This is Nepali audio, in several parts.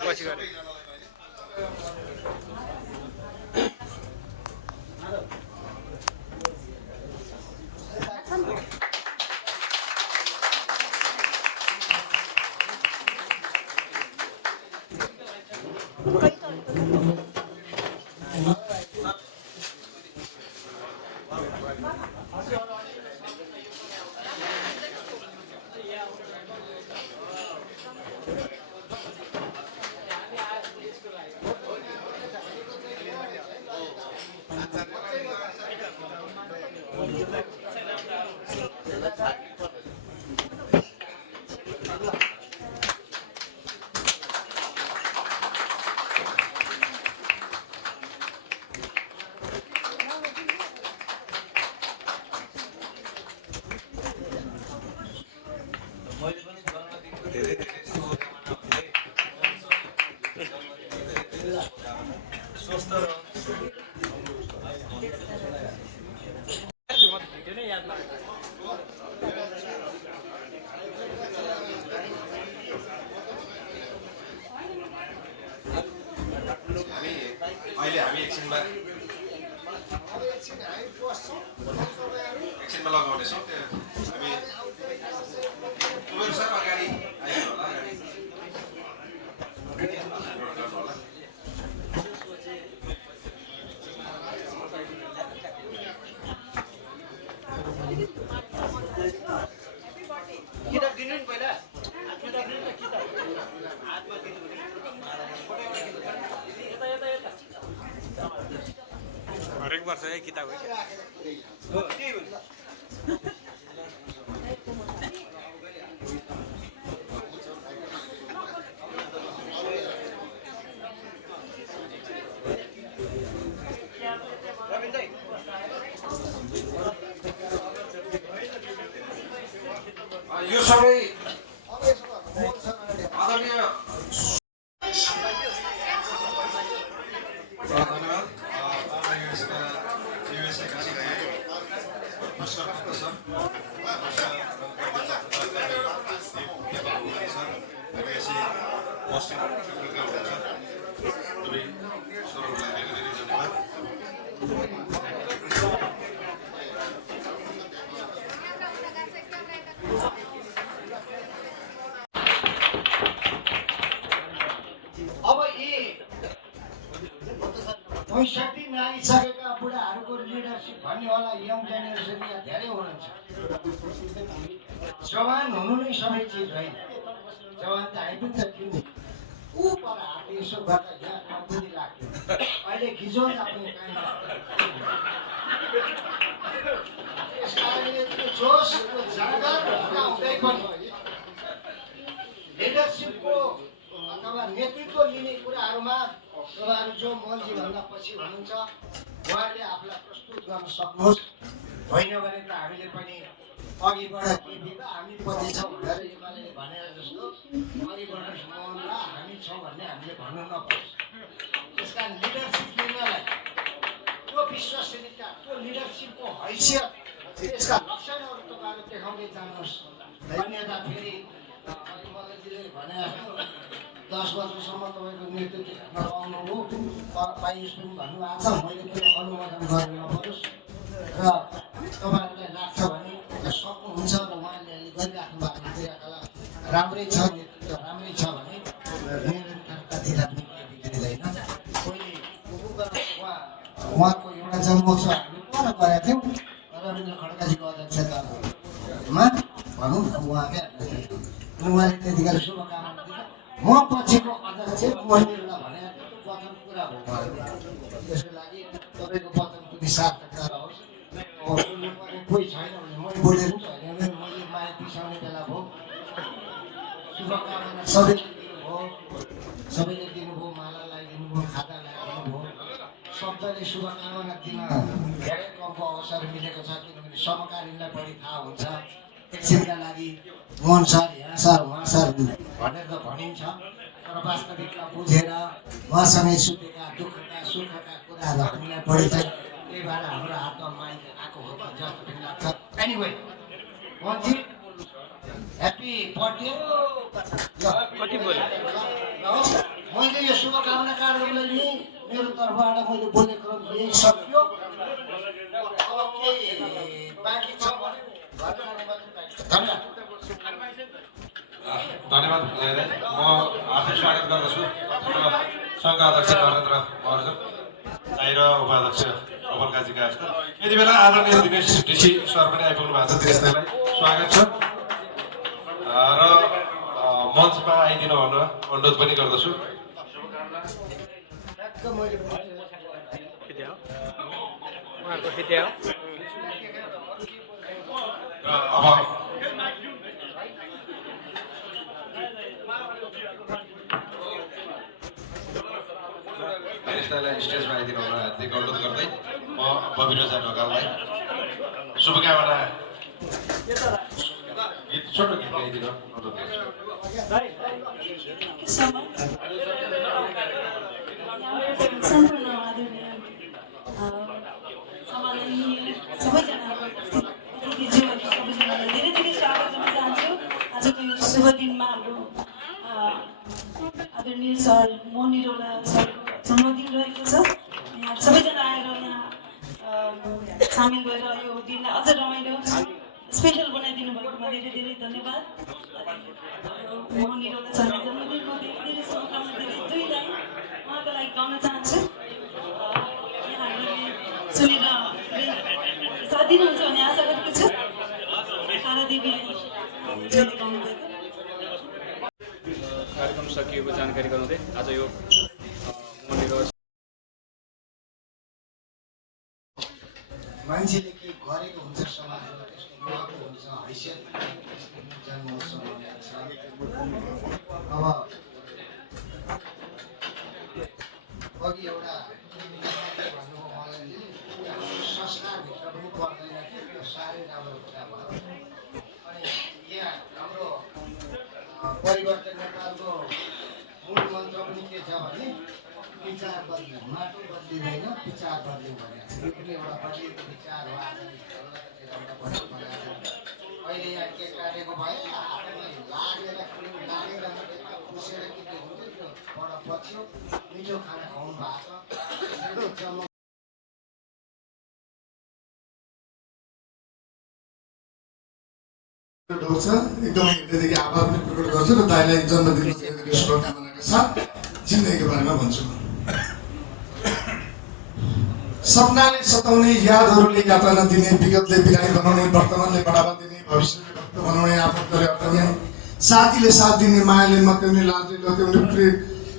पछि गरे अहिले हामी एकछिनमा लगाउनेछौँ त्यो हामी उमेर सर अगाडि आइदिनु होला किताब दिनु नि पहिला किताब दिनु न किताब हातमा दिनु हरेक वर्ष एक किताब हो त्यही हो यो सबै आदरणीय अब यी 65 नागिसकेका बुढाहरूको लिडरसिप भन्ने होला यङ जेनेरेसन यहाँ धेरै हुनुहुन्छ। जवान हुनु नै सबै चिज होइन। जवान त आइपुग्छ किन्ने ऊ पर हात यसो गर्दा यहाँ कम्पनी लाग्थ्यो अहिले खिचोन आफ्नो त्यस कारणले त्यो जोस त्यो जाँगर हुँदै पनि लिडरसिपको अथवा नेतृत्व लिने कुराहरूमा उहाँहरू जो मोहनजीभन्दा पछि हुनुहुन्छ उहाँले आफूलाई प्रस्तुत गर्न सक्नुहोस्। होइन भने त हामीले पनि अघिबाट के दिँदा हामी पछि छौँ भनेर एमाले भनेर जस्तो अघिबाट मोहनलाई हामी छौँ भन्ने हामीले भन्नु नपरोस्। त्यस कारण लिडरसिप लिनलाई त्यो विश्वसनीयता त्यो लिडरसिपको हैसियत त्यसका लक्षणहरू तपाईँहरू देखाउँदै जानुहोस्। अन्यथा फेरि मल्लजीले भने 10 वर्षसम्म तपाईँको नेतृत्व नपाउनु हो पाइयोस् पनि भन्नुभएको छ। मैले पनि अनुमोदन गर्नु नपरोस् र तपाईँहरूलाई लाग्छ भने सक्नुहुन्छ र उहाँले अहिले गरिराख्नु भएको क्रियाकलाप राम्रै छ, नेतृत्व राम्रै छ भने निरन्तरतातिर पनि केही बिग्रिँदैन। पहिले उहाँको एउटा जन्मोत्सव हामी पुनः गरेका थियौँ रविन्द्र खड्काजीको अध्यक्षतामा भनौँ न उहाँकै उहाँले त्यतिखेर शुभकामना दिन्छ। म पछिको अध्यक्ष मन्दिरलाई भने वचन पुरा भयो। त्यसको लागि तपाईँको वचन पनि सार्थकता रहोस्। कोही छैन भने मै बोलेर छैन भने मैले माया पिसाउने बेला भयो। शुभकामना सबैले दिनुभयो, सबैले दिनुभयो, माला लगाइदिनुभयो, खाता लगाइदिनुभयो। शब्दले शुभकामना दिन धेरै कमको अवसर मिलेको छ किनभने समकालीनलाई बढी थाहा हुन्छ। एकछिनका लागि मोहन सर यहाँ सर उहाँ सर भनेर त भनिन्छ तर वास्तविकता बुझेर उहाँसँगै सुतेका दुःखका सुखका कुराहरू हामीलाई बढी छ। त्यही भएर हाम्रो हातमा माइक आएको हो जस्तो पनि लाग्छ। Anyway Mohanji happy birthday. कति बोल्यो? म शुभकामना कार्यक्रमलाई नि मेरो तर्फबाट मैले बोल्ने क्रम यही सकियो। अब केही बाँकी छ भने घर जाने मात्रै बाँकी छ। धन्यवाद। धन्यवाद भिलाइदाई। म हार्दिक स्वागत गर्दछु सङ्घ अध्यक्ष नरेन्द्र महर्जन दाइ र उपाध्यक्ष गोपाल काजी गायस्कर। यति बेला आदरणीय दिनेश ऋषि सर पनि आइपुग्नु भएको छ। दिनेश दाइलाई स्वागत छ र मञ्चमा आइदिनु भनेर अनुरोध पनि गर्दछु। र अब दिनेशलाई स्टेजमा आइदिनु भनेर हार्दिक अनुरोध गर्दै म बबिरोजा ढकाललाई शुभकामना गीत छोटो गीत गाइदिनु अनुरोध गर्छु। सम्पूर्ण आदरणीय सम्माननीय सबैजना अतिथिज्यूहरू सबैजनालाई धेरै धेरै स्वागत गर्न चाहन्छु। आजको यो शुभ दिनमा हाम्रो आदरणीय सर मोहन निरौला सरको जन्मदिन रहेको छ। यहाँ सबैजना आएर यहाँ सामेल भएर यो दिनलाई अझ रमाइलो स्पेसल बनाइदिनु भएकोमा धेरै धेरै धन्यवाद। मोहन निरौला सरको जन्मदिनको धेरै धेरै शुभकामना धेरै दुई लाइन उहाँको लागि गाउन चाहन्छु। यहाँ हामीले सुनेर साथ दिनुहुन्छ भन्ने आशा गरेको छु। तारा देवीले गाउनु भएको कार्यक्रम सकिएको जानकारी गराउँदै आज यो मान्छेले के गरेको हुन्छ समाजमा त्यसको महत्त्व हुन्छ, हैसियत जन्मोत्सव मनाइन्छ। अब अघि एउटा भन्नुभयो मलाई संस्कारभित्र पनि पर्दैन कि त्यो साह्रै राम्रो कुरा भयो। अनि यहाँ हाम्रो परिवर्तन नेपालको मूल मन्त्र पनि के छ भने विचार बदल्यो, माटो बदलिँदैन विचार बदल्यो भनेको छ। यो पनि एउटा बदलिएको विचार हो। आज अहिले यहाँ केक काटेको भए हातमा लागेर लागेर खुसेर के के हुन्थ्यो त्यो बडा पच्यो। मिठो खाना खुवाउनु भएको छ। एकदमै हृदयदेखि आभार पनि प्रकट गर्छु र दाइलाई जन्मदिनको शुभकामनाका साथ जिन्दगीको बारेमा भन्छु। सपनाले सताउने, यादहरूले यातना दिने, विगतले बिरामी बनाउने, वर्तमानले बढावा दिने, भविष्यले भक्त बनाउने, आफन्तले अटाउने, साथीले साथ दिने, मायाले मत्याउने, लाजले लत्याउने,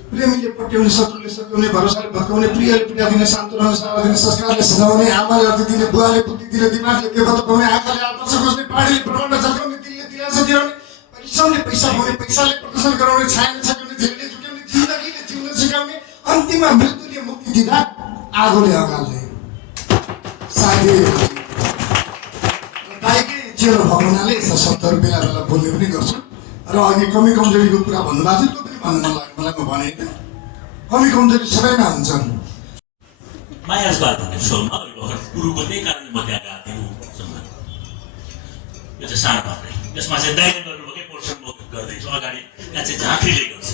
प्रेमीले पट्याउने, शत्रुले सताउने, भरोसाले भत्काउने, प्रियले पीडा दिने, सान्त्वनाले सहारा दिने, संस्कारले सजाउने, आमाले अर्थ दिने, बुवाले बुद्धि दिने, दिमागले देवता पाउने, आँखाले आदर्श खोज्ने, बाढीले ब्रह्माण्ड झल्काउने, दिलले दिलासा दिलाउने, परिश्रमले पैसा पाउने, पैसाले प्रदर्शन गराउने, छायाले छकाउने, झेलले झुक्याउने, जिन्दगीले जिउन सिकाउने, अन्तिममा मृत्युले मुक्ति दिँदा आगोले अगाल्ने। सायदै दाइकै चेलो भएको हुनाले यस्ता शब्दहरू बेला बेला बोल्ने पनि गर्छु। र अघि कमी कमजोरीको कुरा भन्नुभएको थियो, त्यो पनि भन्नु मन लाग्यो मलाई। म भने कमी कमजोरी सबैमा हुन्छन्। मायाजबाद भन्ने फिल्ममा गुरुको त्यही कारणले म त्यहाँ गएको थिएँ। यो चाहिँ सानो मात्रै, यसमा चाहिँ दाइले गर्नुभएकै पोर्सन म गर्दैछु। अगाडि यहाँ चाहिँ झाँक्रीले गर्छ।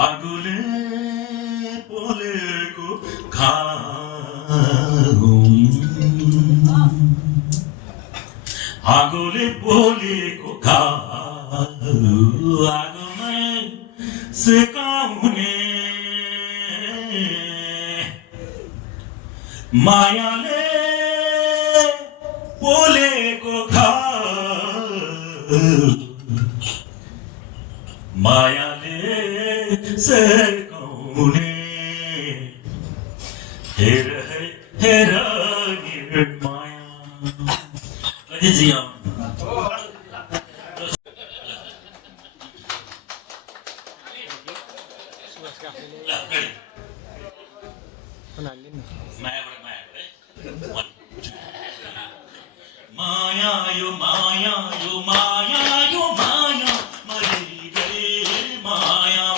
आगोले पोलेको आगोले पोलेको आगोमै सेकाउने मायाले पोलेको मायाले सेकाउने हेर हेर निर्माया कति माया यो माया यो माया यो माया मरी गए माया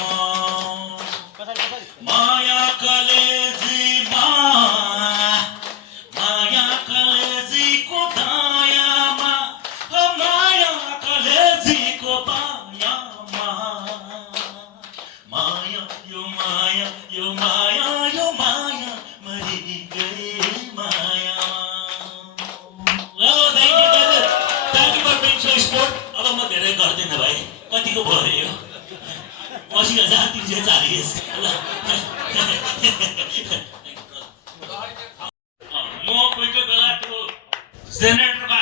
माया कलेज रुपियाँ गर्दैन भाइ कतिको भयो अरे यो 80,340 ल म कोही कोही बेला त्यो सेनेट